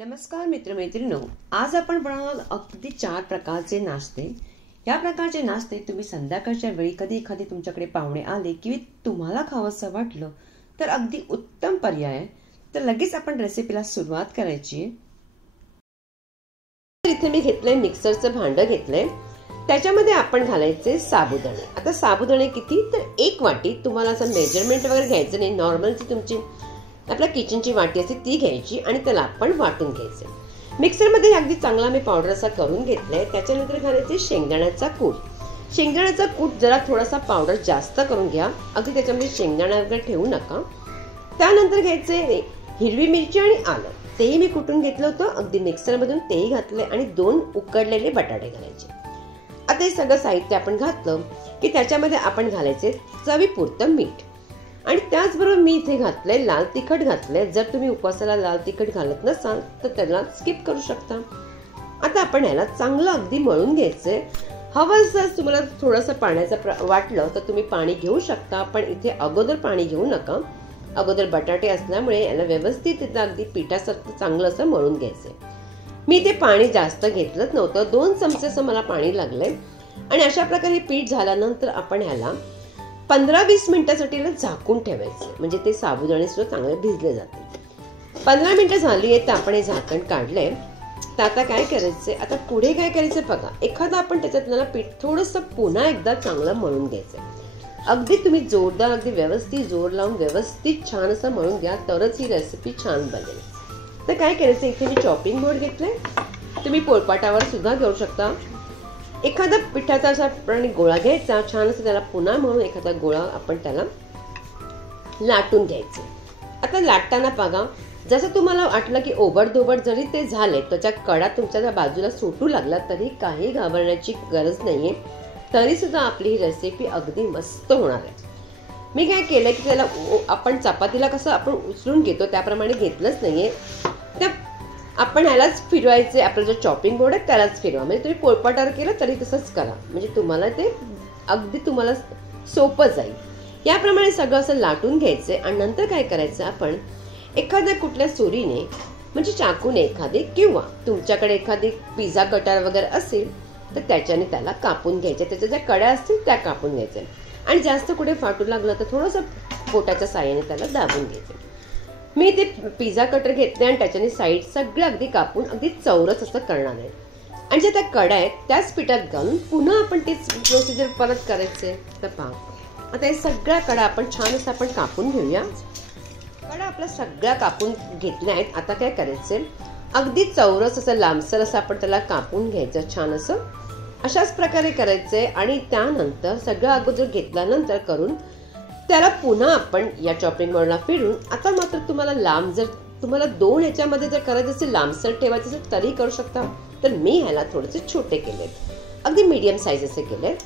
नमस्कार मित्रमैत्रिणींनो, आज आपण बनवणार अगदी 4 प्रकारचे नाश्ते। या प्रकारचे नाश्ते तुम्ही संध्याकाळच्या वेळी कधी एखादी तुमच्याकडे पाहुणे आले किंवा तुम्हाला खावंसं वाटलं तर अगदी उत्तम पर्याय आहे। तर लगेच आपण रेसिपीला सुरुवात करायची आहे। इथे मी घेतलंय मिक्सरचं भांडं घेतलंय, त्याच्यामध्ये आपण घालायचे साबुदाणे। आता साबुदाणे किती तर 1 वाटी, तुम्हाला असं मेजरमेंट वगैरे घ्यायचं नाही, नॉर्मल जी तुमची आपल्या किचनची वाटी असते ती घ्यायची आणि त्याला आपण वाटून घ्यायचं। मिक्सरमध्ये अगदी चांगला मी पावडर असा करून घेतलाय। त्याच्यानंतर घालायचे शेंगदाण्याचा कूट। शेंगदाण्याचा कूट जरा थोडासा पावडर जास्त करून घ्या, अगदी त्याच्यामध्ये शेंगदाणा वगैरे ठेवू नका। त्यानंतर घ्यायचे हिरवी मिरची आणि आलं, तेही मी कुटून घेतलं होतं, अगदी मिक्सरमधून तेही घातले आणि 2 उकडलेले बटाटे घालायचे। आता हे सगळं साहित्य आपण घातलं की त्याच्यामध्ये आपण घालायचे चवीपुरतं मीठ आणि त्याचबरोबर मी इथे घातलंय लाल तिखट घातलंय। जर तुम्ही उपवासाला लाल तिखट घालत नसाल तर त्याला स्किप करू शकता। आता आपण याला चांगलं अगदी मळून घ्यायचंय। हवं जर तुम्हाला थोडंसं पाण्याचं वाटलं तर तुम्ही पाणी घेऊ शकता, पण इथे अगोदर पाणी घेऊ नका। अगोदर बटाटे असल्यामुळे याला व्यवस्थित अगदी पिठासारखं चांगलं असं मळून घ्यायचंय। मी इथे पाणी जास्त घेतलंच नव्हतं, 2 चमचे असं मला पाणी लागलंय आणि अशा प्रकारे पीठ झाल्यानंतर आपण ह्याला 15-20 मिनिटांसाठी झाकून ठेवायचं, म्हणजे ते साबुदाणे सुद्धा चांगले भिजले जातील। 15 मिनिटं झाली आहेत तर आपण हे झाकण काढलंय। तर आता काय करायचंय, आता पुढे काय करायचं बघा, एखादं आपण त्याच्यातलं पीठ थोडंसं पुन्हा एकदा चांगलं मळून घ्यायचंय। अगदी तुम्ही जोरदार अगदी व्यवस्थित जोर लावून व्यवस्थित छान असं मळून घ्या, तरच ही रेसिपी छान बनेल। तर काय करायचं, इथे मी चॉपिंग बोर्ड घेतलंय, तुम्ही पोळपाटावर सुद्धा घेऊ शकता। एखादा पिठाचा असा गोळा घ्यायचा, छान असं त्याला पुन्हा मळून एखादा गोळा आपण त्याला लाटून घ्यायचे। आता लाटताना बघा, जसं तुम्हाला वाटलं की ओबडधोबड जरी ते झाले, त्याच्या कडा तुमच्या बाजूला सुटू लागला तरी काही घाबरण्याची गरज नाहीये, तरी सुद्धा आपली ही रेसिपी अगदी मस्त होणार आहे। मी काय केलं की त्याला आपण चपातीला कसं आपण उचलून घेतो त्याप्रमाणे घेतलंच नाहीये, त्या आपण ह्यालाच फिरवायचे। आपला जो चॉपिंग बोर्ड आहे त्यालाच फिरवा, म्हणजे तुम्ही पोळपाटावर केलं तरी तसंच करा, म्हणजे तुम्हाला ते अगदी तुम्हाला सोपं जाईल। याप्रमाणे सगळं असं लाटून घ्यायचंय आणि नंतर काय करायचं, आपण एखाद्या कुठल्या सुरीने म्हणजे चाकूने एखादी किंवा तुमच्याकडे एखादी पिझ्झा कटर वगैरे असेल तर त्याच्याने त्याला कापून घ्यायचे, त्याच्या ज्या कड्या असतील त्या कापून घ्यायच्या आणि जास्त कुठे फाटू लागलं तर थोडंसं पोटाच्या साह्याने त्याला दाबून घ्यायचं। मी ते पिझ्झा कटर घेतले आणि त्याच्याने साईड सगळे अगदी कापून अगदी चौरस असं करणार आहे आणि ज्या त्या कडा आहेत त्याच पिठात घालून पुन्हा आपण ते प्रोसिजर परत करायचे। तर पहा, आता हे सगळ्या कडा आपण छान असं आपण कापून घेऊया। कडा आपल्या सगळ्या कापून घेतल्या आहेत। आता काय करायचे, अगदी चौरस असं लांबसर असं आपण त्याला कापून घ्यायचं छान असं, अशाच प्रकारे करायचंय। आणि त्यानंतर सगळं अगोदर घेतल्यानंतर करून त्याला पुन्हा आपण या चॉपिंग बोर्डला फिरून, आता मात्र तुम्हाला लांब जर तुम्हाला 2 ह्याच्यामध्ये जर करायचं असेल, लांबसर ठेवायचं असेल तरी करू शकता, तर मी ह्याला थोडेसे छोटे केलेत, अगदी मीडियम साईज असे केलेत।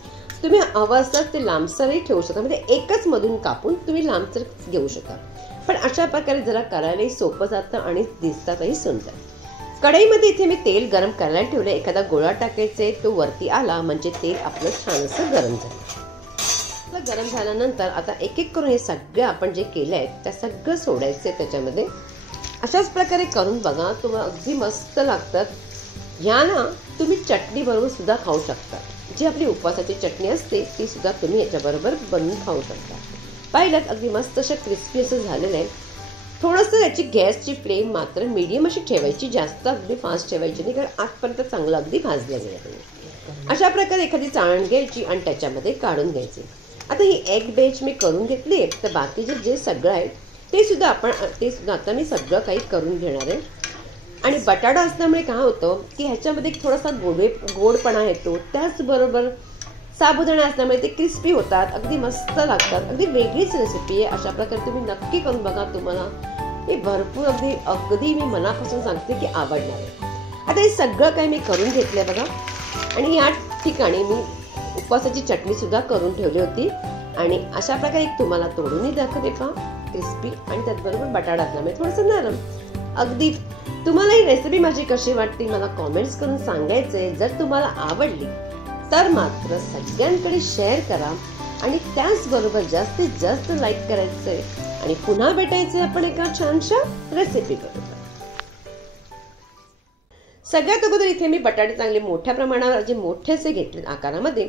तुम्ही हवं असतं ते लांबसरही ठेवू शकता, म्हणजे एकच मधून कापून तुम्ही लांबसर घेऊ शकता, पण अशा प्रकारे जरा करायलाही सोपं जातं आणि दिसतातही सुंदर। कढईमध्ये इथे मी तेल गरम करायला ठेवले, एखादा गोळा टाकायचे, तो वरती आला म्हणजे तेल आपलं छान असं गरम झालं। गरम झाल्यानंतर आता एक एक करून हे सगळं आपण जे केलं आहे त्या सगळं सोडायचं त्याच्यामध्ये। अशाच प्रकारे करून बघा, तुम्हाला अगदी मस्त लागतात। ह्या ना तुम्ही चटणी बरोबर सुद्धा खाऊ शकता, जी आपली उपवासाची चटणी असते ती सुद्धा तुम्ही याच्याबरोबर बनवून खाऊ शकता। पाहिलं अगदी मस्त अशा क्रिस्पी असं झालेलं आहे। थोडंसं याची गॅसची फ्लेम मात्र मीडियम अशी ठेवायची, जास्त अगदी फास्ट ठेवायची नाही, कारण आजपर्यंत चांगलं अगदी भाजलं गेलं। अशा प्रकारे एखादी चाळण घ्यायची आणि त्याच्यामध्ये काढून घ्यायची। आता ही एग बेच मी करून घेतली आहे, तर बाकीचे जे सगळं आहे ते सुद्धा आता मी सगळं काही करून घेणार आहे। आणि बटाटा असल्यामुळे काय होतं की ह्याच्यामध्ये थोडासा गोडपणा येतो, त्याचबरोबर साबुदाणा असल्यामुळे ते क्रिस्पी होतात, अगदी मस्त लागतात, अगदी वेगळीच रेसिपी आहे। अशा प्रकारे तुम्ही नक्की करून बघा, तुम्हाला हे भरपूर अगदी मी मनापासून सांगते की आवडणार आहे। आता हे सगळं काही मी करून घेतलंय बघा, आणि या ठिकाणी मी उपवासाची चटणी सुद्धा करून ठेवली होती आणि अशा प्रकारे तुम्हाला तोडूनही दाखवते पहा, क्रिस्पी आणि त्याचबरोबर बटाटा असल्यामुळे थोडंसं नरम। अगदी तुम्हाला ही रेसिपी माझी कशी वाटते मला कॉमेंट्स करून सांगायचंय। जर तुम्हाला आवडली तर मात्र सगळ्यांकडे शेअर करा आणि त्याचबरोबर जास्तीत जास्त लाईक करायचंय आणि पुन्हा भेटायचंय आपण एका छानशा रेसिपी बरोबर। सगळ्यात अगोदर इथे मी बटाटे चांगले मोठ्या प्रमाणावर जे मोठे असे घेतले आकारामध्ये.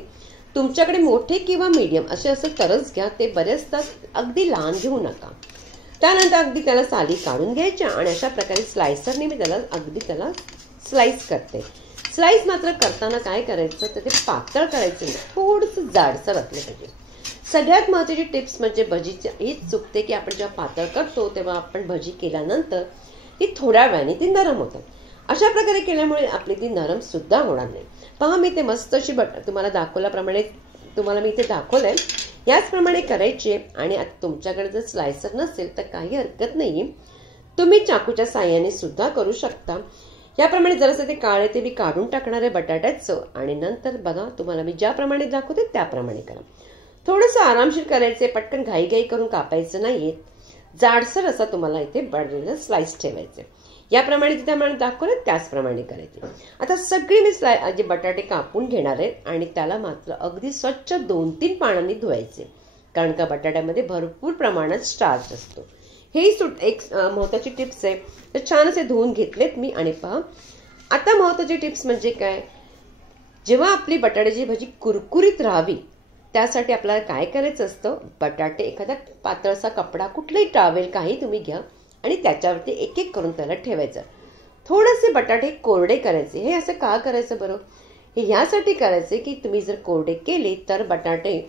तुमच्याकडे मोठे किंवा मीडियम असे असेल तरच घ्या, ते बरेचदा अगदी लहान घेऊ नका. त्यानंतर अगदी त्याला साली काढून घ्यायच्या आणि अशा प्रकारे स्लायसरने मी त्याला स्लाइस करते. स्लाइस मात्र करताना काय करायचं तर ते पातळ करायचं नाही, थोडंसं जाडसर असलं पाहिजे. सगळ्यात महत्त्वाची टिप्स म्हणजे भजीची हीच चुकते की आपण जेव्हा पातळ करतो तेव्हा आपण भजी केल्यानंतर ती थोड्या वेळाने ती नरम होतात. अशा प्रकारे केल्यामुळे आपली ती नरम सुद्धा होणार नाही. पहा मी ते मस्त अशी तुम्हाला दाखवल्याप्रमाणे तुम्हाला मी इथे दाखवलंय याचप्रमाणे करायचे. आणि आता तुमच्याकडे जर स्लायसर नसेल तर काही हरकत नाही, तुम्ही चाकूच्या साह्याने सुद्धा करू शकता. याप्रमाणे जरासं ते काळे ते मी काढून टाकणार आहे बटाट्याचं. आणि नंतर बघा तुम्हाला मी ज्याप्रमाणे दाखवते त्याप्रमाणे करा. थोडंसं आरामशीर करायचे, पटकन घाईघाई करून कापायचं नाहीये. जाडसर असा तुम्हाला इथे बटाट्याला स्लाइस ठेवायचे. याप्रमाणे तिथे मला दाखवलं त्याचप्रमाणे करायचे. आता सगळी मी जे बटाटे कापून घेणार आहे आणि त्याला मात्र अगदी स्वच्छ 2-3 पाण्याने धुवायचे, कारण का बटाट्यामध्ये भरपूर प्रमाणात स्टार्च असतो. हे एक महत्त्वाची टिप्स आहे. तर छान असे धुवून घेतलेत मी. आणि पहा आता महत्त्वाची टिप्स म्हणजे काय, जेव्हा आपली बटाट्याची भाजी कुरकुरीत राहावी त्यासाठी आपल्याला काय करायचं असतं, बटाटे एखादा पातळसा कपडा कुठलाही टॉवेल काही तुम्ही घ्या आणि त्याच्यावरती एक एक करून त्याला ठेवायचं. थोडेसे बटाटे कोरडे करायचे. हे असं का करायचं बरं, हे ह्यासाठी करायचे की तुम्ही जर कोरडे केले तर बटाटे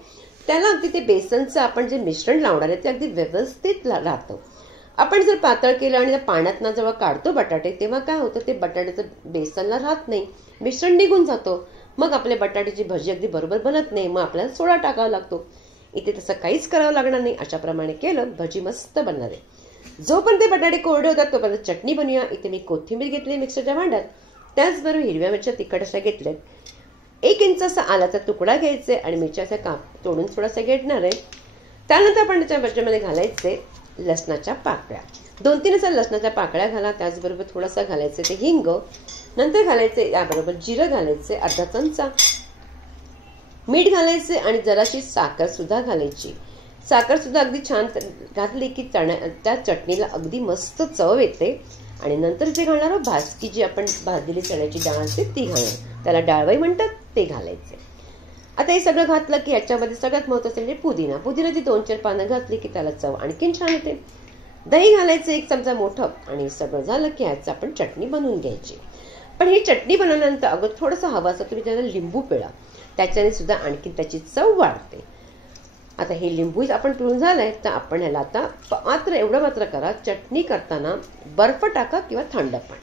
त्याला अगदी ते बेसनचं आपण जे मिश्रण लावणार आहे ते अगदी व्यवस्थित राहतं. आपण जर पातळ केलं आणि पाण्यातनं जेव्हा काढतो बटाटे तेव्हा काय होतं, ते बटाट्याचं बेसनला राहत नाही, मिश्रण निघून जातो. मग आपल्या बटाट्याची भजी अगदी बरोबर बनत नाही, मग आपल्याला सोडा टाकावा लागतो. इथे तसं काहीच करावं लागणार नाही. अशा प्रमाणे केलं भजी मस्त बनणार आहे. जोपर्यंत ते बटाटे कोरडे होतात तोपर्यंत चटणी बनवूया. इथे मी कोथिंबीर घेतली मिक्सरच्या भांड्यात, त्याचबरोबर हिरव्या मिरच्या तिखट अशा घेतल्यात. 1 इंच असा आलाचा तुकडा घ्यायचे आणि मिरच्या अशा तोडून थोडासा घेणार आहे. त्यानंतर आपण त्याच्या भजीमध्ये घालायचे लसणाच्या पाकळ्या. 2-3 असा लसणाच्या पाकळ्या घाला. त्याचबरोबर थोडासा घालायचे ते हिंग, नंतर घालायचे याबरोबर जिरं घालायचे अर्धा चमचा, मीठ घालायचे आणि जराशी साखर सुद्धा घालायची. साखर सुद्धा अगदी छान घातली की त्या चटणीला अगदी मस्त चव येते. आणि नंतर जे घालणार भाजकी जी आपण भाजलेली चण्याची डाळ असते ती घालणार, त्याला डाळवाई म्हणतात, ते घालायचे. आता हे सगळं घातलं की याच्यामध्ये सगळ्यात महत्त्वाचं म्हणजे पुदिनाची 2-4 पानं घातली की त्याला चव आणखीन छान येते. दही घालायचं 1 चमचा मोठं. आणि सगळं झालं की ह्याचं आपण चटणी बनवून घ्यायची. पण ही चटणी बनवल्यानंतर अगं थोडंसं हवं असं तुम्ही त्याला लिंबू पिळा, त्याच्याने सुद्धा आणखीन त्याची चव वाढते. आता हे लिंबू आपण पिळून झालंय तर आपण ह्याला आता मात्र एवढं मात्र करा, चटणी करताना बर्फ टाका किंवा थंड पाणी.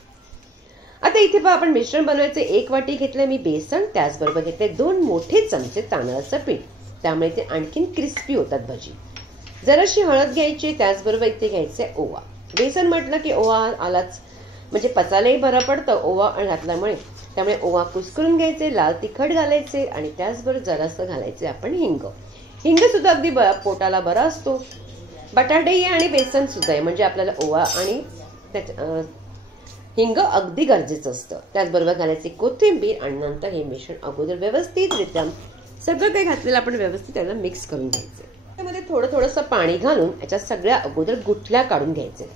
आता इथे पहा आपण मिश्रण बनवायचे. 1 वाटी घेतलंय मी बेसन, त्याचबरोबर घेतले 2 मोठे चमचे तांदळाचं पीठ, त्यामुळे ते आणखीन क्रिस्पी होतात भजी. जराशी हळद घ्यायची, त्याचबरोबर इथे घ्यायचे ओवा. बेसन म्हटलं की ओवा आलाच, म्हणजे पचायलाही बरं पडतं ओवा घातल्यामुळे. त्यामुळे ओवा कुस्करून घ्यायचे, लाल तिखट घालायचे आणि त्याचबरोबर जरासं घालायचे आपण हिंग. हिंग सुद्धा अगदी पोटाला बरा असतो. बटाटेही आणि बेसन सुद्धा आहे, म्हणजे आपल्याला ओवा आणि हिंग अगदी गरजेचं असतं. त्याचबरोबर घालायची कोथिंबीर आणि नंतर हे मिश्रण अगोदर व्यवस्थितरित्या सगळं काही घातलेलं आपण व्यवस्थित त्याला मिक्स करून घ्यायचं. त्यामध्ये थोडंसं पाणी घालून याच्या सगळ्या अगोदर गुठल्या काढून घ्यायचे.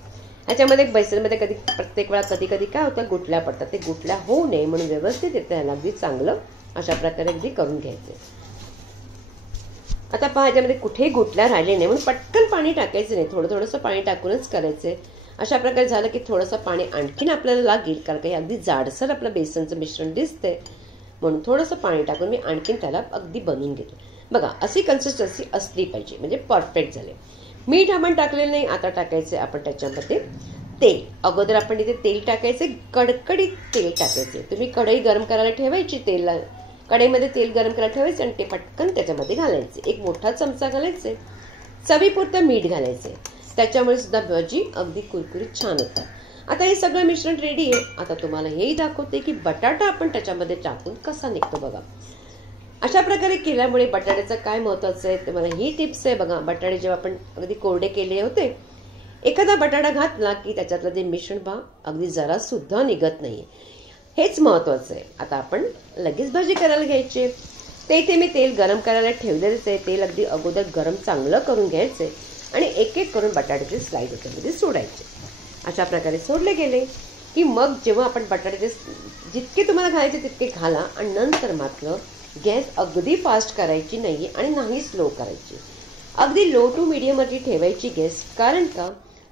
याच्यामध्ये बेसनमध्ये प्रत्येक वेळा कधी काय होतं, गुठल्या पडतात. ते गुठल्या होऊ नये म्हणून व्यवस्थित त्याला अगदी चांगलं अशा प्रकारे अगदी करून घ्यायचे. आता पहा ह्याच्यामध्ये कुठेही गुठल्या राहिले नाही म्हणून पटकन पाणी टाकायचं नाही, थोडंसं पाणी टाकूनच करायचे. अशा प्रकारे झालं की थोडंसं पाणी आणखीन आपल्याला लागेल, कारण काही अगदी जाडसर आपलं बेसनचं मिश्रण दिसतंय, म्हणून थोडंसं पाणी टाकून मी आणखीन त्याला अगदी बनवून घेतो. बघा अशी कन्सिस्टन्सी असली पाहिजे, म्हणजे परफेक्ट झाले. मीठ आपण टाकलेलं नाही. आता टाकायचे आपण त्याच्यामध्ये तेल. अगोदर आपण इथे तेल टाकायचे, कडकडीत तेल टाकायचे. तुम्ही कढई गरम करायला ठेवायची, कढईमध्ये तेल गरम करायला ठेवायचे आणि ते पटकन त्याच्यामध्ये घालायचे. 1 मोठा चमचा घालायचे, चवीपुरतं मीठ घालायचे. त्याच्यामुळे सुद्धा भजी अगदी कुरकुरीत छान होतात. आता हे सगळं मिश्रण रेडी आहे. आता तुम्हाला हेही दाखवते की बटाटा आपण त्याच्यामध्ये टाकून कसा निघतो बघा. अशा प्रकारे केल्यामुळे बटाट्याचं काय महत्त्वाचं आहे तुम्हाला ही टिप्स आहे बघा. बटाटे जेव्हा आपण अगदी कोरडे केले होते, एखादा बटाटा घातला की त्याच्यातलं ते मिश्रण पहा अगदी जरा सुद्धा निघत नाहीये, हेच महत्त्वाचं आहे. आता आपण लगेच भाजी करायला घ्यायची. ते इथे मी तेल गरम करायला ठेवलेलंच आहे. तेल अगदी अगोदर गरम चांगलं करून घ्यायचे आणि एक एक करून बटाट्याचे स्लाइड याच्यामध्ये सोडायचे. अशा प्रकारे सोडले गेले की मग जेव्हा आपण बटाट्याचे जितके तुम्हाला घालायचे तितके घाला आणि नंतर मात्र गॅस अगदी फास्ट करायची नाही आणि नाही स्लो करायची. अगदी लो टू मीडियमवरती ठेवायची गॅस. कारण का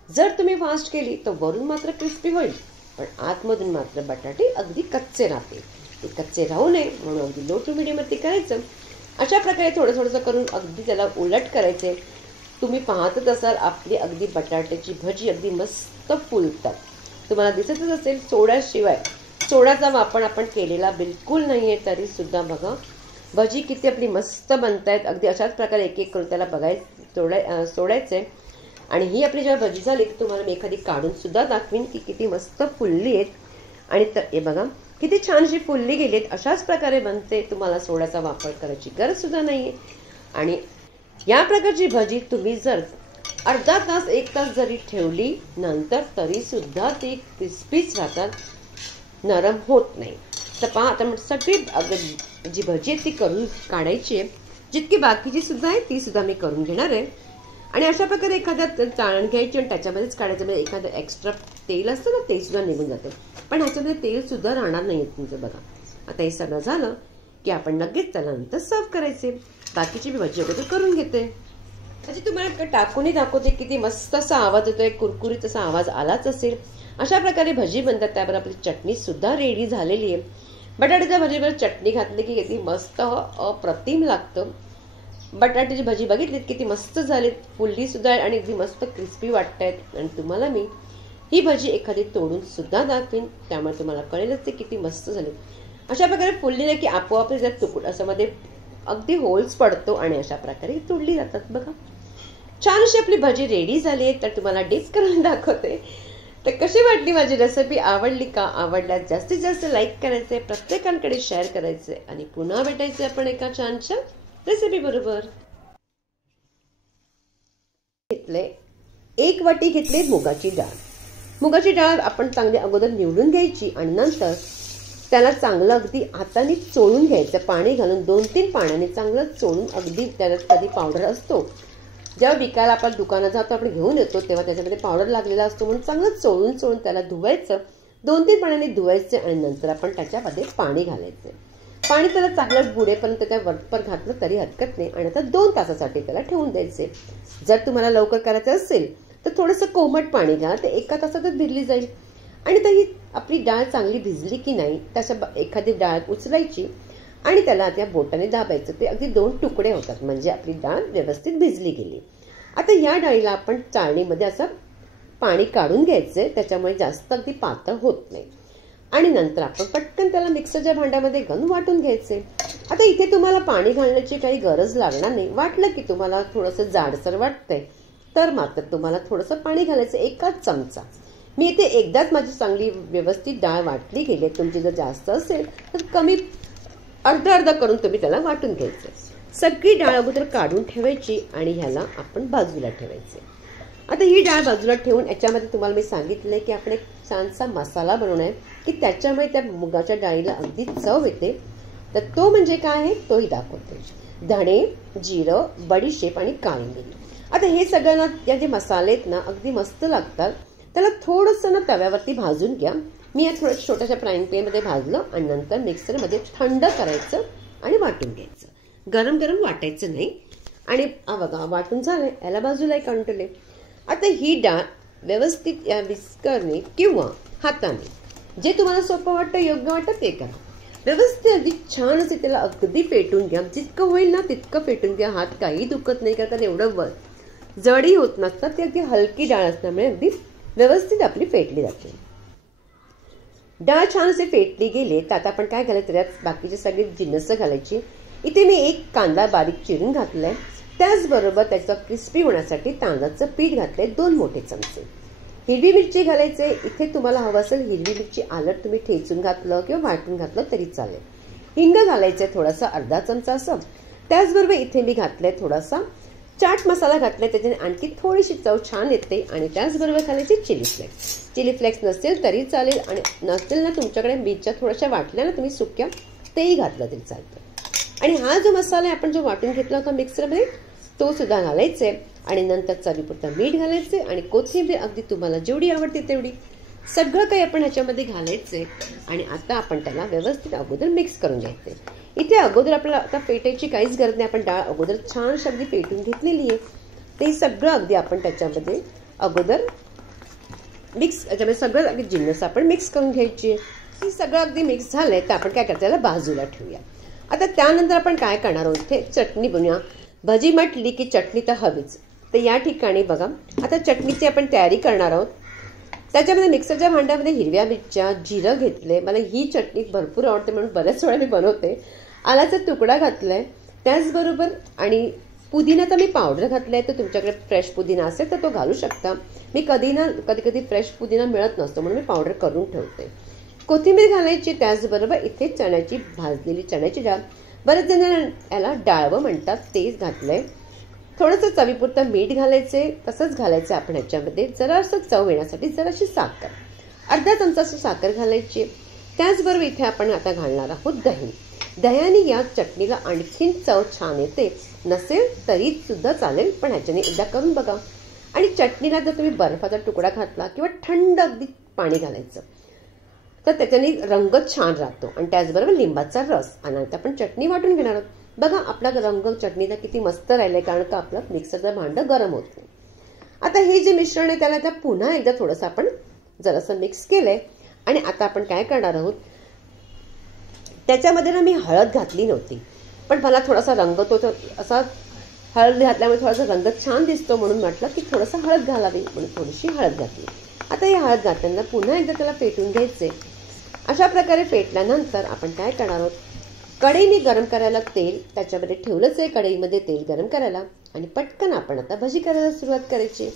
जर तुम्ही फास्ट केली तर वरून मात्र क्रिस्पी होईल पण आतमधून मात्र बटाटे अगदी कच्चे राहतील. ते कच्चे राहू नये म्हणून अगदी लो टू मीडियमवरती करायचं. अशा प्रकारे थोडं थोडंसं करून अगदी त्याला उलट करायचे. तुम्ही पाहतच असाल आपली अगदी बटाट्याची भजी अगदी मस्त फुलतात. तुम्हाला दिसतच असेल सोड्याशिवाय सोड्याचा वापर आपण केलेला बिलकुल नाही आहे तरी सुद्धा बघा भजी किती आपली मस्त बनतायत. अगदी अशाच प्रकारे एक एक करून त्याला सोडायचं आहे. आणि ही आपली जेव्हा भजी झाली की तुम्हाला मी एखादी काढून सुद्धा दाखवीन की किती मस्त फुलली आहेत. आणि तर हे बघा किती छानशी फुलली गेली आहेत. अशाच प्रकारे बनते. तुम्हाला सोड्याचा वापर करायची गरज सुद्धा नाही आहे. आणि या प्रकारची भजी तुम्ही जर अर्धा तास 1 तास जरी ठेवली नंतर तरी सुद्धा ती क्रिस्पीच राहतात, नरम होत नाही. तर पहा आता सगळी जी भजी आहे ती करून काढायची आहे. जितकी बाकीची सुद्धा आहे ती सुद्धा मी करून घेणार आहे. आणि अशा प्रकारे एखाद्या चाळण घ्यायची आणि त्याच्यामध्येच काढायचं. म्हणजे एखादं एक्स्ट्रा तेल असतं ना ते सुद्धा निघून जातं. पण ह्याच्यामध्ये तेल सुद्धा राहणार नाही तुमचं. बघा आता हे सगळं झालं की आपण लगेच त्याला नंतर सर्व करायचे. बाकीची मी भजी अगोदर करून घेते. म्हणजे तुम्हाला टाकूनही दाखवते किती मस्त असा आवाज येतोय. कुरकुरीत असा आवाज आलाच असेल. अशा प्रकारे भजी बनतात. त्याबरोबर आपली चटणी सुद्धा रेडी झालेली आहे. बटाट्याच्या भजीवर चटणी घातली की किती मस्त अप्रतिम लागतं. बटाट्याची भजी बघितलीत किती मस्त झालीत, फुलली सुद्धा आणि अगदी मस्त क्रिस्पी वाटतायत. आणि तुम्हाला मी ही भजी एखादी तोडून सुद्धा दाखवीन त्यामुळे तुम्हाला कळेलच ते किती मस्त झाली. अशा प्रकारे फुलली नाही की आपोआप त्यात तुकड असं मध्ये अगदी होल्स पडतो आणि अशा प्रकारे तोडली जातात. बघा छान अशी आपली भजी रेडी झाली आहे. तर तुम्हाला डिश करून दाखवते. तर कशी वाटली माझी रेसिपी, आवडली का? आवडल्यास जास्तीत जास्त लाईक करायचे, प्रत्येकाकडे शेअर करायचे आणि पुन्हा भेटायचे आपण एका छानशा रेसिपी बरोबर. घेतले 1 वाटी घेतले मुगाची डाळ. मुगाची डाळ आपण चांगली अगोदर निवडून घ्यायची आणि नंतर त्याला चांगलं अगदी हाताने चोळून घ्यायचं. पाणी घालून 2-3 पाण्याने चांगलं चोळून अगदी त्याला कधी पावडर असतो जेव्हा विकायला आपण दुकानात जातो आपण घेऊन येतो तेव्हा त्याच्यामध्ये पावडर लागलेला असतो म्हणून चांगलं चोळून त्याला धुवायचं. 2-3 पाण्याने धुवायचे आणि नंतर आपण त्याच्यामध्ये पाणी घालायचं. पाणी त्याला चांगलं बुडेपर्यंत त्या वरपर घातलं तरी हरकत नाही आणि आता 2 तासासाठी त्याला ठेवून द्यायचे. जर तुम्हाला लवकर करायचं असेल तर थोडंसं कोमट पाणी घ्या. ते 1 तासातच भिजली जाईल. आणि तरी आपली डाळ चांगली भिजली की नाही तशा एखादी डाळ उचलायची आणि त्याला त्या बोटाने दाबायचं. ते अगदी 2 तुकडे होतात म्हणजे आपली डाळ व्यवस्थित भिजली गेली. आता या डाळीला आपण चाळणीमध्ये असं पाणी काढून घ्यायचंय त्याच्यामुळे जास्त अगदी पातळ होत नाही. आणि नंतर आपण पटकन त्याला मिक्सरच्या भांड्यामध्ये घालून वाटून घ्यायचे. आता इथे तुम्हाला पाणी घालण्याची काही गरज लागणार नाही. वाटलं की तुम्हाला थोडंसं जाडसर वाटतंय तर मात्र तुम्हाला थोडंसं पाणी घालायचं 1 चमचा. मी इथे एकदाच माझी चांगली व्यवस्थित डाळ वाटली गेली. तुमची जर जास्त असेल तर कमी अर्धा करून तुम्ही त्याला वाटून घ्यायचं. सगळी डाळ अगोदर काढून ठेवायची आणि ह्याला आपण बाजूला ठेवायचे. आता ही डाळ बाजूला ठेवून याच्यामध्ये तुम्हाला मी सांगितलंय की आपण एक छानसा मसाला बनवणार आहे की त्याच्यामुळे त्या मुगाच्या डाळीला अगदी चव येते. तर तो म्हणजे काय आहे तोही दाखवते. धणे, जिरं, बडीशेप आणि काळी मिरी. आता हे सगळ्यांना या जे मसाले आहेत ना अगदी मस्त लागतात. त्याला थोडंसं ना तव्यावरती भाजून घ्या. मी या थोड्या छोट्याशा फ्राईंग पॅनमध्ये भाजलं आणि नंतर मिक्सरमध्ये थंड करायचं आणि वाटून घ्यायचं. गरम गरम वाटायचं नाही. आणि बघा वाटून झालं याला बाजूला काढून ठेवले. आता ही डाळ व्यवस्थित या विस्करने किंवा हाताने जे तुम्हाला सोपं वाटतं योग्य वाटतं ते करा. व्यवस्थित अगदी छान असे त्याला अगदी पेटून घ्या. जितकं होईल ना तितकं पेटून घ्या. हात काही दुखत नाही कारण एवढं जडी होत नसतात. ती अगदी हलकी डाळ असल्यामुळे अगदी व्यवस्थित आपली फेटली जाते. डाळ छान असे फेटली गेले तर आता आपण काय घालायचं त्यात बाकीचे सगळे जिन्नस घालायची. इथे मी 1 कांदा बारीक चिरून घातलाय. त्याचबरोबर त्याचं क्रिस्पी होण्यासाठी तांदळाचं पीठ घातलंय 2 मोठे चमचे. हिरवी मिरची घालायचे. इथे तुम्हाला हवं असेल हिरवी मिरची आलट तुम्ही ठेचून घातलं किंवा वाटून घातलं तरी चालेल. हिंग घालायचंय थोडासा अर्धा चमचा असं. त्याचबरोबर इथे मी घातलंय थोडासा चाट मसाला घातलाय त्याच्याने आणखी थोडीशी चव छान येते. आणि त्याचबरोबर घालायचे चिली फ्लेक्स. चिली फ्लेक्स नसेल तरी चालेल आणि नसेल ना तुमच्याकडे मिरच्या थोड्याशा वाटल्या ना तुम्ही सुक्या तेही घातलं तरी चालतं. आणि हा जो मसाला आपण जो वाटून घेतला होता मिक्सरमध्ये तो सुद्धा घालायचे. आणि नंतर चवीपुरतं मीठ घालायचे आणि कोथिंबीर अगदी तुम्हाला जेवढी आवडते तेवढी. सगळं काही आपण ह्याच्यामध्ये घालायचंय आणि आता आपण त्याला व्यवस्थित अगोदर मिक्स करून घ्यायचंय. इथे अगोदर आपल्याला आता पेटायची काहीच गरज नाही. आपण डाळ अगोदर छान अगदी पेटून घेतलेली आहे. ते सगळं अगदी आपण त्याच्यामध्ये अगोदर मिक्स, याच्यामध्ये सगळं अगदी जिन्नस आपण मिक्स करून घ्यायची. हे सगळं अगदी मिक्स झालंय तर आपण काय करतो, त्याला बाजूला ठेवूया. आता त्यानंतर आपण काय करणार आहोत, ते चटणी बनवूया. भजी म्हटली की चटणी तर हवीच. तर या ठिकाणी बघा, आता चटणीची आपण तयारी करणार आहोत. त्याच्यामध्ये मिक्सरच्या भांड्यामध्ये हिरव्या मिरच्या, जिरं घेतले. मला ही चटणी भरपूर आवडते म्हणून बऱ्याच वेळा मी बनवते. आल्याचा तुकडा घातलाय, त्याचबरोबर आणि पुदिना तर मी पावडर घातलाय. तर तुमच्याकडे फ्रेश पुदिना असेल तर तो घालू शकता. मी कधी फ्रेश पुदिना मिळत नसतो म्हणून मी पावडर करून ठेवते. कोथिंबीर घालायची, त्याचबरोबर इथे भाजलेली चण्याची डाळ, बरेच जण याला डाळवं म्हणतात, तेच घातलंय. थोडंसं चवीपुरतं मीठ घालायचे. तसंच घालायचं आपण ह्याच्यामध्ये जरासं चव येण्यासाठी जराशी साखर, अर्धा चमचा अशी साखर घालायची. त्याचबरोबर इथे आपण आता घालणार आहोत दही. दह्याने या चटणीला आणखीन चव छान येते. नसेल तरी सुद्धा चालेल, पण ह्याच्याने एकदा करून बघा. आणि चटणीला जर तुम्ही बर्फाचा तुकडा घातला किंवा थंड अगदी पाणी घालायचं तर त्याच्याने रंग छान राहतो. आणि त्याचबरोबर लिंबाचा रस. आणि आता आपण चटणी वाटून घेणार आहोत. बघा आपला रंग चटणीला किती मस्त राहिलाय, कारण का आपलं मिक्सरचं भांडं गरम होत नाही. आता हे जे मिश्रण आहे त्याला पुन्हा एकदा थोडंसं आपण जरासं मिक्स केलंय. आणि आता आपण काय करणार आहोत, त्याच्यामध्ये ना मी हळद घातली नव्हती, पण मला थोडासा रंग तो असा हळद घातल्यामुळे थोडासा रंग छान दिसतो म्हणून म्हटलं की थोडंसं हळद घालावी, म्हणून थोडीशी हळद घातली. आता ही हळद घातल्यानं पुन्हा एकदा त्याला फेटून घ्यायचे. अशा प्रकारे फेटल्यानंतर आपण काय करणार आहोत, कढईने गरम करायला तेल त्याच्यामध्ये ठेवलंच आहे. कढईमध्ये तेल गरम करायला आणि पटकन आपण आता भजी करायला सुरुवात करायची.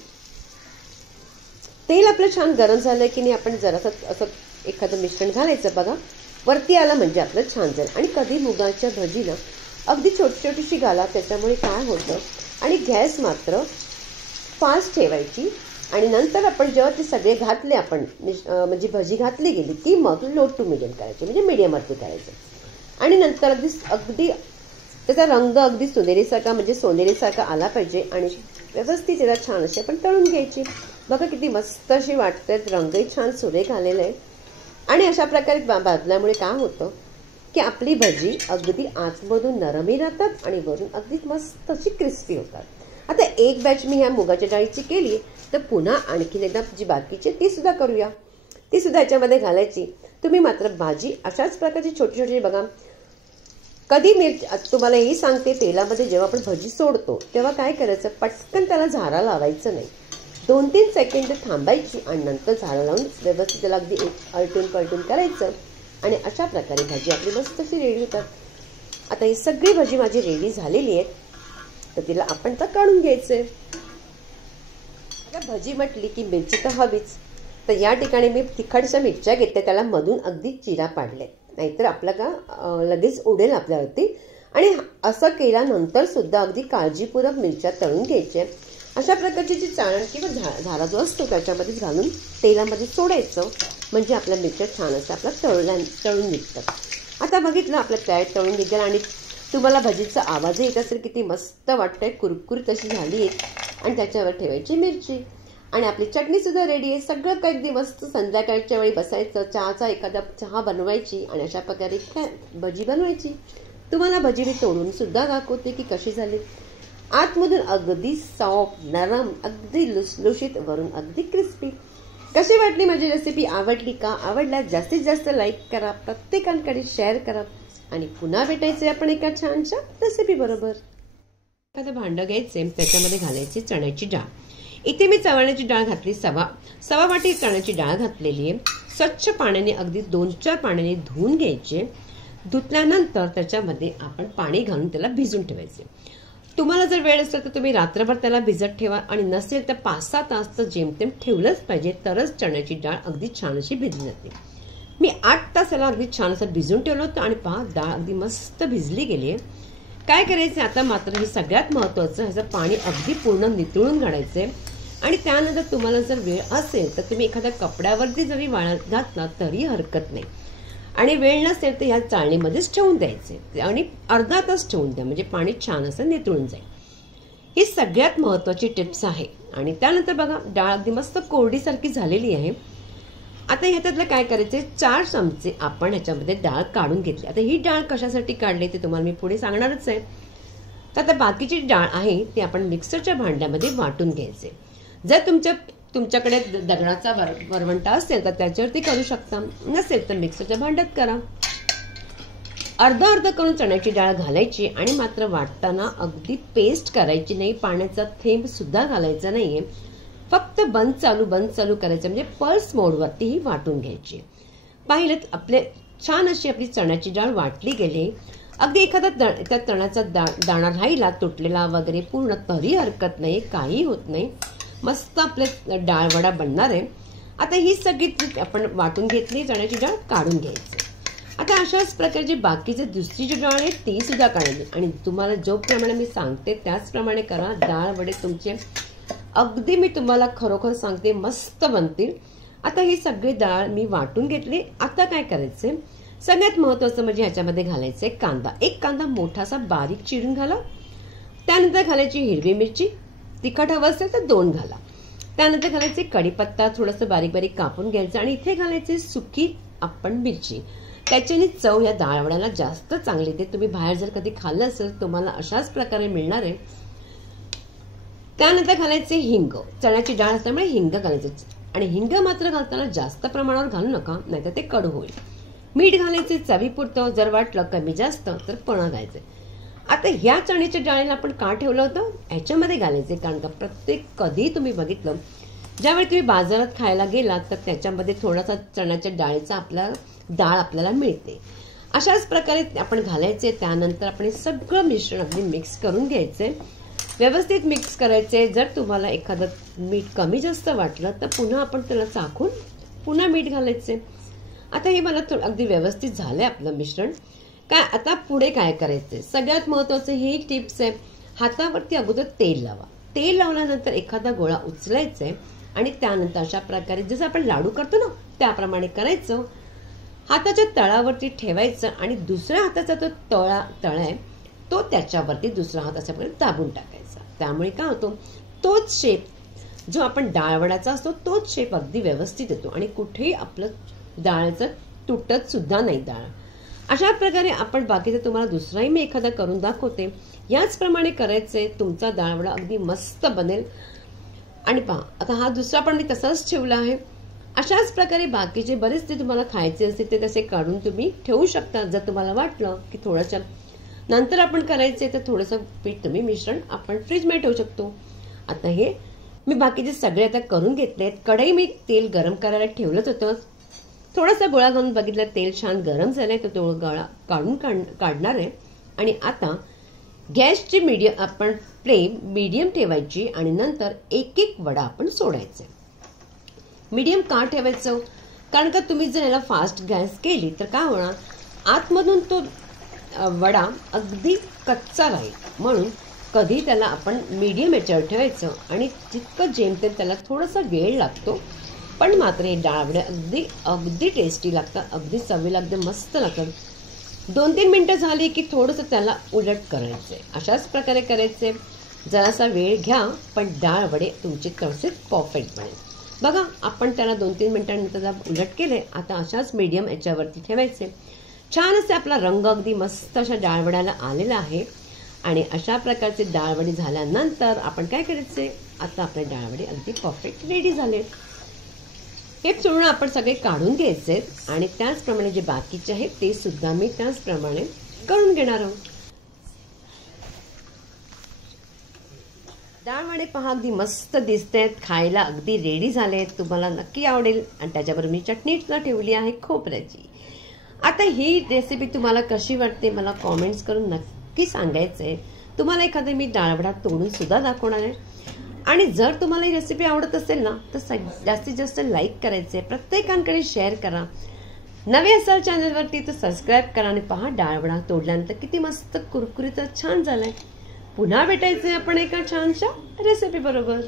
तेल आपलं छान गरम झालं की नाही, आपण जरासं असं एखादं मिश्रण घालायचं. बघा वरती आलं म्हणजे आपलं छान जाईल. आणि कधी मुगाच्या भजीला अगदी छोटीशी घाला, त्याच्यामुळे काय होतं. आणि गॅस मात्र फास्ट ठेवायची. आणि नंतर आपण जेव्हा ते सगळे घातले आपण म्हणजे भजी घातली गेली की मग लो टू मिडियम करायची, म्हणजे मिडियमवरती करायचं. आणि नंतर अगदी त्याचा रंग अगदी सोनेरीसारखा आला पाहिजे. आणि व्यवस्थित त्याला छान अशी आपण तळून घ्यायची. बघा किती मस्त अशी वाटते, रंगही छान सुरेख आलेला आहे. आणि अशा प्रकारे भाजल्यामुळे काय होतं की आपली भजी अगदी आतमधून नरमही राहतात आणि वरून अगदी मस्त अशी क्रिस्पी होतात. आता एक बॅच मी ह्या मुगाच्या डाळीची केली, तर पुन्हा आणखीन एकदा जी बाकीची ती सुद्धा करूया. ती सुद्धा याच्यामध्ये घालायची. तुम्ही मात्र भाजी अशाच प्रकारची छोटी बघा. कधी तुम्हाला हेही सांगते, तेलामध्ये जेव्हा आपण भजी सोडतो तेव्हा काय करायचं, पटकन त्याला झारा लावायचं नाही. 2-3 सेकंड थांबायची आणि नंतर झारा लावून व्यवस्थित त्याला अगदी आलटून पलटून करायचं. आणि अशा प्रकारे भाजी आपली मस्त अशी रेडी होतात. आता ही सगळी भाजी माझी रेडी झालेली आहे, तर तिला आपण तर काढून घ्यायचंय. आता भजी म्हटली की मिरची तर हवीच. तर या ठिकाणी मी तिखटशा मिरच्या घेतल्या, त्याला मधून अगदी चिरा पाडले, नाहीतर आपलं का लगेच उडेल आपल्यावरती. आणि असं केल्यानंतर सुद्धा अगदी काळजीपूर्वक मिरच्या तळून घ्यायच्या. अशा प्रकारची जी चाळण किंवा झारा जो असतो त्याच्यामध्ये घालून तेलामध्ये सोडायचं, म्हणजे आपल्या मिरच्या छान असं आपला तळून निघतात. आता बघितलं आपलं तयार तळून निघेल. आणि तुम्हाला भजीचा आवाजही येत असेल, किती मस्त वाटतंय, कुरकुरीत अशी झाली आहे. आणि त्याच्यावर ठेवायची मिरची. आणि आपली चटणी सुद्धा रेडी आहे. सगळं काही अगदी मस्त संध्याकाळच्या वेळी बसायचं, चहाचा एखादा चहा बनवायची आणि अशा प्रकारे भजी बनवायची. तुम्हाला भजी मी तोडून सुद्धा दाखवते की कशी झाली. आतमधून अगदी सॉफ्ट, नरम, अगदी लुसलुशीत, वरून अगदी क्रिस्पी. कशी वाटली माझी रेसिपी, आवडली का? आवडल्यास जास्तीत जास्त लाईक करा, प्रत्येकांकडे शेअर करा. आणि पुन्हा भेटायचे आपण एका छानशा रेसिपी बरोबर. एखादं भांडं घ्यायचे, त्याच्यामध्ये घालायची चण्याची डाळ. इथे मी चण्याची डाळ घातली, सवा वाटी चण्याची डाळ घातलेली आहे. स्वच्छ पाण्याने अगदी 2-4 पाण्याने धुवून घ्यायचे. धुतल्यानंतर त्याच्यामध्ये आपण पाणी घालून त्याला भिजून ठेवायचे. तुम्हाला जर वेळ असेल तर तुम्ही रात्रभर त्याला भिजत ठेवा, आणि नसेल तर 5-6 तास तर जेमतेम ठेवलंच पाहिजे, तरच चण्याची डाळ अगदी छान अशी भिजली जाते. मी 8 तास याला अगदी छान असं भिजून ठेवलं होतं. आणि पहा डाळ अगदी मस्त भिजली गेली आहे. काय करायचं आता मात्र हे सगळ्यात महत्त्वाचं, ह्याचं पाणी अगदी पूर्ण नितळून काढायचं आहे. आणि त्यानंतर तुम्हाला जर वेळ असेल तर तुम्ही एखाद्या कपड्यावरती जरी वाळत घातला तरी हरकत नाही. आणि वेळ नसेल तर ह्या चाळणीमध्येच ठेवून द्यायचे आणि अर्धा तास ठेवून द्या, म्हणजे पाणी छान असं नितळून जाईल. ही सगळ्यात महत्त्वाची टिप्स आहे. आणि त्यानंतर बघा डाळ अगदी मस्त कोरडीसारखी झालेली आहे. आता ह्याच्यातलं काय करायचे, 4 चमचे आपण ह्याच्यामध्ये डाळ काढून घेतली. आता ही डाळ कशासाठी काढली ते तुम्हाला मी पुढे सांगणारच आहे. तर आता बाकीची डाळ आहे ती आपण मिक्सरच्या भांड्यामध्ये वाटून घ्यायचे. जर तुमच्याकडे दगडाचा वरवंटा असेल तर त्याच्यावरती करू शकता, नसेल तर मिक्सरच्या भांड्यात करा. अर्धा करून चण्याची डाळ घालायची आणि मात्र वाटताना अगदी पेस्ट करायची नाही, पाण्याचा थेंब सुद्धा घालायचा नाहीये. फक्त बंद चालू करायचं, म्हणजे पल्स मोडवरती ही वाटून घ्यायची. पाहिलं आपले छान अशी आपली चण्याची डाळ वाटली गेली. अगदी एखादा त्या तणाचा दाणा राहिला तुटलेला वगैरे पूर्ण तरी हरकत नाही, काही होत नाही. मस्त आपले डाळ वडा बनणार आहे. आता ही सगळी आपण वाटून घेतली, चण्याची डाळ काढून घ्यायची. आता अशाच प्रकारची बाकीचे दुसरी जी डाळ आहे ती सुद्धा काढायची आणि तुम्हाला जोप्रमाणे मी सांगते त्याचप्रमाणे करा. डाळ वडे तुमचे अगदी मी तुम्हाला खरोखर सांगते मस्त बनतील. आता ही सगळी डाळ मी वाटून घेतली. आता काय करायचे, सगळ्यात महत्वाचं म्हणजे ह्याच्यामध्ये घालायचे कांदा. एक कांदा मोठासा बारीक चिरून घाला. त्यानंतर घालायची हिरवी मिरची, तिखट हवं असेल तर 2 घाला. त्यानंतर घालायचे कढीपत्ता थोडंसं बारीक बारीक कापून घ्यायचं आणि इथे घालायची सुकी आपण मिरची. त्याच्याने चव या डाळवड्याला जास्त चांगली येते. तुम्ही बाहेर जर कधी खाल्लं असेल तुम्हाला अशाच प्रकारे मिळणार आहे. त्यानंतर घालायचे हिंग. चण्याची डाळ असल्यामुळे हिंग घालायचं आणि हिंग मात्र घालताना जास्त प्रमाणावर घालू नका, नाहीतर ते कडू होईल. मीठ घालायचे चवीपुरतं, जर वाटलं कमी जास्त तर पणा घालायचे. आता ह्या चण्याच्या डाळीला आपण का ठेवलं होतं ह्याच्यामध्ये घालायचे, कारण का प्रत्येक कधी तुम्ही बघितलं ज्यावेळी तुम्ही बाजारात खायला गेलात तर त्याच्यामध्ये थोडासा चण्याच्या डाळीचा डाळ आपल्याला मिळते. अशाच प्रकारे आपण घालायचे. त्यानंतर आपण सगळं मिश्रण अगदी मिक्स करून घ्यायचे, व्यवस्थित मिक्स करायचे. जर तुम्हाला एखादं मीठ कमी जास्त वाटलं तर पुन्हा आपण त्याला चाखून पुन्हा मीठ घालायचे. आता हे मला अगदी व्यवस्थित झालंय आपलं मिश्रण. काय आता पुढे काय करायचंय, सगळ्यात महत्वाचं ही टिप्स आहे. हातावरती अगोदर तेल लावा. तेल लावल्यानंतर एखादा गोळा उचलायचा आणि त्यानंतर अशा प्रकारे जसं आपण लाडू करतो ना त्याप्रमाणे करायचं. हाताच्या तळावरती ठेवायचं आणि दुसऱ्या हाताचा तो तळ आहे तो त्याच्यावरती दुसरा हात अशा प्रकारे दाबून टाकायचा. त्यामुळे काय होतो, तोच शेप जो आपण डाळवड्याचा असतो तोच शेप अगदी व्यवस्थित येतो आणि कुठेही आपलं डाळचं तुटत सुद्धा नाही डाळ. अशा प्रकारे आपण बाकीचं तुम्हाला दुसराही मी एखादा करून दाखवते. याचप्रमाणे करायचंय, तुमचा डाळवडा अगदी मस्त बनेल. आणि पहा आता हा दुसरा पण मी तसाच ठेवला आहे. अशाच प्रकारे बाकीचे बरेच ते तुम्हाला खायचे असतील ते तसे काढून तुम्ही ठेवू शकता. जर तुम्हाला वाटलं की थोडंसं नंतर आपण करायचे तर थोडंसं पीठ तुम्ही मिश्रण आपण फ्रीजमध्ये ठेवू शकतो. आता हे मी बाकीचे सगळे आता करून घेतलेत. कढई मी तेल गरम करायला ठेवलंच होतं. थोडासा गोळा घालून बघितलं तेल छान गरम झालंय तर तो गोळा काढणार आहे. आणि आता गॅसची आपण फ्लेम मीडियम ठेवायची आणि नंतर एक एक वडा आपण सोडायचा. मीडियम का ठेवायचं, कारण का तुम्ही जर याला फास्ट गॅस केली तर काय होणार, आतमधून तो वडा अगदी कच्चा राहील. म्हणून कधी त्याला आपण मीडियम याच्यावर ठेवायचं आणि जितकं जेमतेम त्याला थोडासा वेळ लागतो पण मात्र हे डाळवडे अगदी टेस्टी लागतात, अगदी चवीला अगदी मस्त लागतात. 2-3 मिनिटं झाली की थोडंसं त्याला उलट करायचे. अशाच प्रकारे करायचे. जरासा वेळ घ्या पण डाळवडे तुमचे तसेच परफेक्ट बनेल. बघा आपण त्याला 2-3 मिनिटांनंतर उलट केले. आता अशाच मीडियम याच्यावरती ठेवायचे. छान असे आपला रंग अगदी मस्त अशा डाळवड्याला आलेला आहे. आणि अशा प्रकारचे डाळवडी झाल्यानंतर आपण काय करायचे, आता आपले डाळवडी अगदी परफेक्ट रेडी झाले. हे चूर्ण आपण सगळे काढून घ्यायचे आणि त्याचप्रमाणे जे बाकीचे आहेत ते सुद्धा मी त्याचप्रमाणे करून घेणार आहोत. डाळवडे पहा अगदी मस्त दिसतात, खायला अगदी रेडी झालेत. तुम्हाला नक्की आवडेल. आणि त्याच्याबरोबर मी चटणी सुद्धा ठेवली आहे खोबऱ्याची. आता ही रेसिपी तुम्हाला कशी वाटते मला कॉमेंट्स करून नक्की सांगायचंय. तुम्हाला एखादं मी डाळवडा तोडून सुद्धा दाखवणार आहे. आणि जर तुम्हाला ही रेसिपी आवडत असेल ना तर जास्तीत जास्त लाईक करायचे, प्रत्येकांकडे शेअर करा. नवे असाल चॅनलवरती तर सबस्क्राईब करा. आणि पहा डाळवडा तोडल्यानंतर किती मस्त कुरकुरीत छान झालाय. पुन्हा भेटायचंय आपण एका छानशा रेसिपी बरोबर.